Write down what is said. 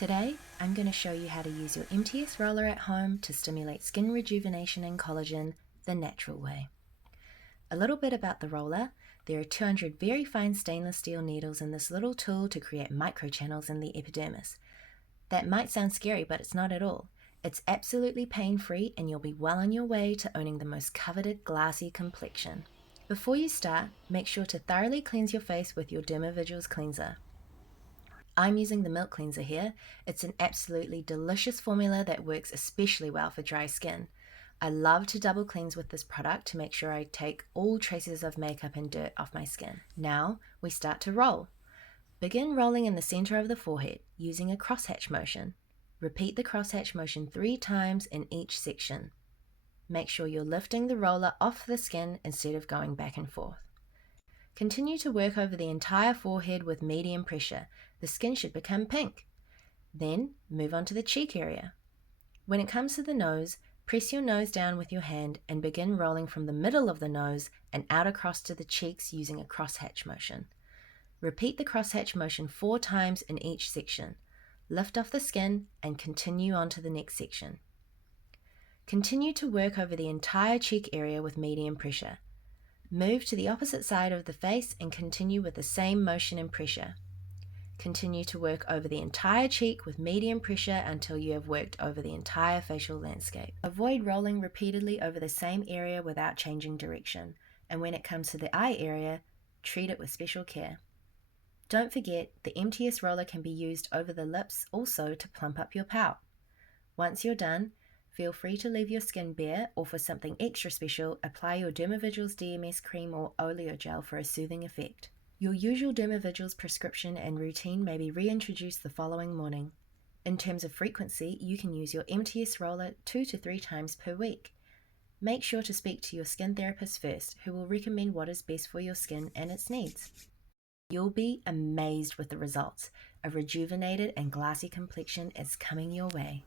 Today, I'm going to show you how to use your MTS Roller at home to stimulate skin rejuvenation and collagen the natural way. A little bit about the roller. There are 200 very fine stainless steel needles in this little tool to create microchannels in the epidermis. That might sound scary, but it's not at all. It's absolutely pain-free and you'll be well on your way to owning the most coveted glassy complexion. Before you start, make sure to thoroughly cleanse your face with your Derma cleanser. I'm using the milk cleanser here. It's an absolutely delicious formula that works especially well for dry skin. I love to double cleanse with this product to make sure I take all traces of makeup and dirt off my skin. Now we start to roll. Begin rolling in the center of the forehead using a crosshatch motion. Repeat the crosshatch motion 3 times in each section. Make sure you're lifting the roller off the skin instead of going back and forth. Continue to work over the entire forehead with medium pressure. The skin should become pink. Then move on to the cheek area. When it comes to the nose, press your nose down with your hand and begin rolling from the middle of the nose and out across to the cheeks using a crosshatch motion. Repeat the crosshatch motion 4 times in each section. Lift off the skin and continue on to the next section. Continue to work over the entire cheek area with medium pressure. Move to the opposite side of the face and continue with the same motion and pressure. Continue to work over the entire cheek with medium pressure until you have worked over the entire facial landscape. Avoid rolling repeatedly over the same area without changing direction, and when it comes to the eye area, treat it with special care. Don't forget, the MTS Roller can be used over the lips also to plump up your pout. Once you're done, feel free to leave your skin bare, or for something extra special, apply your Dermavigil's DMS cream or oleogel for a soothing effect. Your usual Dermavigil's prescription and routine may be reintroduced the following morning. In terms of frequency, you can use your MTS Roller 2 to 3 times per week. Make sure to speak to your skin therapist first, who will recommend what is best for your skin and its needs. You'll be amazed with the results. A rejuvenated and glassy complexion is coming your way.